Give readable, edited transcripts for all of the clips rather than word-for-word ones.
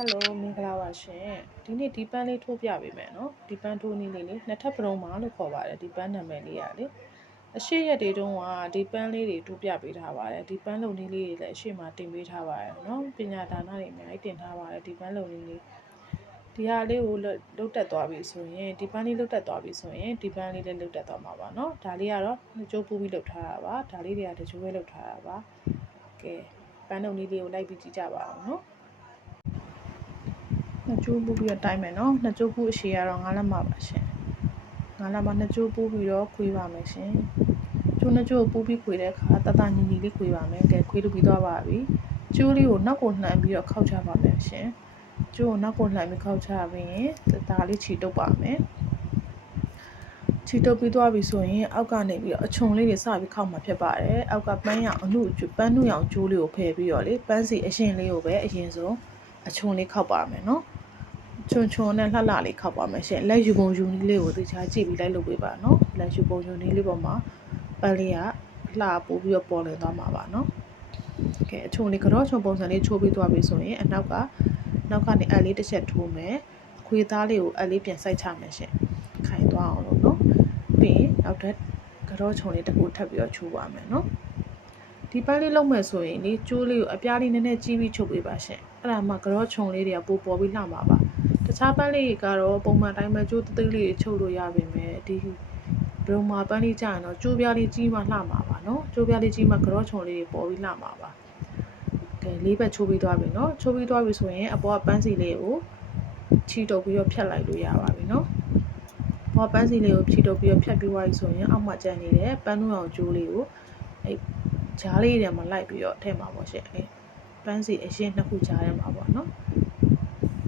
Hello မင်္ဂလာပါရှင်ဒီနေ့ဒီပန်းလေးထိုးပြပေးမယ်နော်ဒီပန်းထိုးနည်းလေးနှစ်ထပ်ပရုံမာလို့ခေါ်ပါတယ်ဒီပန်းနာမည်လေးကလေအရှိရက်တွေတုန်းကဒီပန်းလေးတွေထိုးပြပေးထားပါတယ်ဒီပန်းလုံနည်းလေးတွေလည်းအရှိမှာတင်ပေးထားပါတယ်နော်ပညာဒါနတွေအများကြီးတင်ထားပါတယ်ဒီပန်းလုံနည်းလေးဒီဟာလေးကိုလုတ်တက်သွားပြီဆိုရင်ဒီပန်းလေးလုတ်တက်သွားပြီဆိုရင်ဒီပန်းလေးလည်းလုတ်တက်သွားမှာပါနော်ဒါလေးကတော့နှစ်ကြိုးပူးပြီးလုတ်ထားတာပါဒါလေးတွေကတစ်ကြိုးပဲလုတ်ထားတာပါကဲပန်းလုံနည်းလေးကိုလိုက်ပြီးကြည့်ကြပါအောင်နော်နှစ်ကြိုးပူးပြီးတော့တိုင်းမယ်နော်နှစ်ကြိုးပူးအရှည်ကတော့9လက်မပါရှင်9လက်မနှစ်ကြိုးပူးပြီးတော့ခွေးပါမယ်ရှင်ကျိုးနှစ်ကြိုးပူးပြီးခွေတဲ့အခါတတညီညီလေးခွေပါမယ်ကဲခွေးလုပ်ပြီးသွားပါပြီကျိုးလေးကိုနောက်ကိုလှမ်းပြီးတော့ခောက်ချပါမယ်ရှင်ကျိုးကိုနောက်ကိုလှမ်းပြီးခောက်ချပြီးရင်ဒါလေးချီတုပ်ပါမယ်ချီတုပ်ပြီးသွားပြီဆိုရင်အောက်ကနေပြီးတော့အချုံလေးတွေစပြီးခောက်မှာဖြစ်ပါတယ်အောက်ကပန်းရောင်အနုပန်းနုရောင်ကျိုးလေးကိုဖယ်ပြီးတော့လေပန်းစီအရင်လေးကိုပဲအရင်ဆုံးအချုံလေးခောက်ပါမယ်နော်ချွန်ချွန်နဲ့လှလှလေးခောက်ပါမယ်ရှင်လက်ယူပုံယူနည်းလေးကိုသိချာကြည့်ပြီးလိုက်လုပ်ပေးပါနော်လက်ယူပုံယူနည်းလေးပေါ်မှာပန်းလေးကလှပိုးပြီးတော့ပေါ်လည်သွားမှာပါနော်ကဲအချုံလေးကတော့ချွန်ပုံစံလေးချိုးပြီးသွားပြီဆိုရင်နောက်ကနေအလေးတစ်ချက်ထိုးမယ်ခွေသားလေးကိုအလေးပြန်စိုက်ချမယ်ရှင်ခိုင်သွားအောင်လို့နော်ပြီးရင်နောက်ထပ်ကတော့ချုံလေးတစ်ခုထပ်ပြီးတော့ချိုးပါမယ်နော်ဒီပန်းလေးလုံးမယ်ဆိုရင်လေကျိုးလေးကိုအပြားလေးနည်းနည်းကြီးပြီးချုပ်ပေးပါရှင်အဲ့ဒါမှကတော့ချုံလေးတွေကပိုပေါ်ပြီးလှမှာပါတခြားပန်းလေးတွေကတော့ပုံမှန်တိုင်းပဲကျိုးသေးသေးလေးတွေချုပ်လို့ရပါမယ်ဒီဘရုံမာပန်းလေးကြာရင်တော့ကျိုးပြားလေးကြီးမှလှမှာပါနော်ကျိုးပြားလေးကြီးမှကတော့ချုံလေးတွေပေါ်ပြီးလှမှာပါကဲလေးဘက်ချိုးပြီးသွားပြီနော်ချိုးပြီးသွားပြီဆိုရင်အပေါ်ကပန်းစီလေးကိုချီတုပ်ပြီးတော့ဖြတ်လိုက်လို့ရပါပြီနော်ပေါ်ပန်းစီလေးကိုချီတုပ်ပြီးတော့ဖြတ်ပြီးသွားပြီဆိုရင်အောက်မှာကျန်နေတဲ့ပန်းနုအောင်ကျိုးလေးကိုအဲ့ဂျားလေးတွေမှာလိုက်ပြီးတော့ထည့်မှာပေါ့ရှင်အဲ့ပန်းစီအရင်နှစ်ခုကြားထဲမှာပေါ့နော်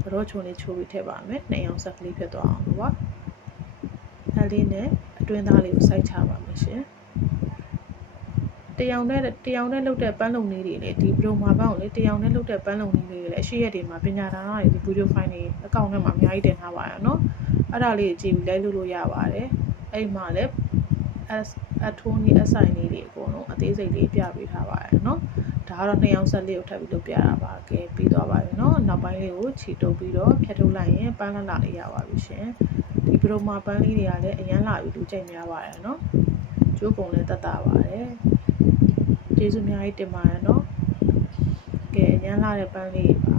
ကတော့ချုံလေးချိုးပြီးထည့်ပါမယ်နှစ်အောင်ဆက်ကလေးဖြစ်သွားအောင်လို့ပါအဲ့လေးနဲ့အတွင်းသားလေးကိုစိုက်ချပါမယ်ရှင်တယောင်နဲ့လုတ်တဲ့ပန်းလုံလေးတွေလေဒီဘရုံမာပန်းကိုလေတယောင်နဲ့လုတ်တဲ့ပန်းလုံလေးတွေလည်းအရှိရက်တွေမှာပညာဒါနတွေဒီဗီဒီယိုဖိုင်တွေအကောင့်ထဲမှာအများကြီးတင်ထားပါရနော်အဲ့ဒါလေးကြည့်ပြီးလိုက်လို့ရပါတယ်အဲ့မှာလည်းအထိုးနေအဆိုင်လေးတွေအကုန်လုံးအသေးစိတ်လေးပြပေးထားပါတယ်နော်ဒါကတော့နှစ်ယောက်ဆက်လေးကိုထပ်ပြီးလုပ်ပြတာပါကဲပြီးသွားပါပြီနော်နောက်ပိုင်းလေးကိုခြေတုပ်ပြီးတော့ဖြတ်ထုတ်လိုက်ရင်ပန်းလှလေးရပါပြီရှင်ဒီဘရုံမာပန်းလေးတွေကလည်းအရန်လာပြီးလူကြိုက်များပါတယ်နော်ကျိုးကုန်လည်းတက်တာပါတယ်ကျေးဇူးအများကြီးတင်ပါတယ်နော်ကဲအရန်လာတဲ့ပန်းလေးပါ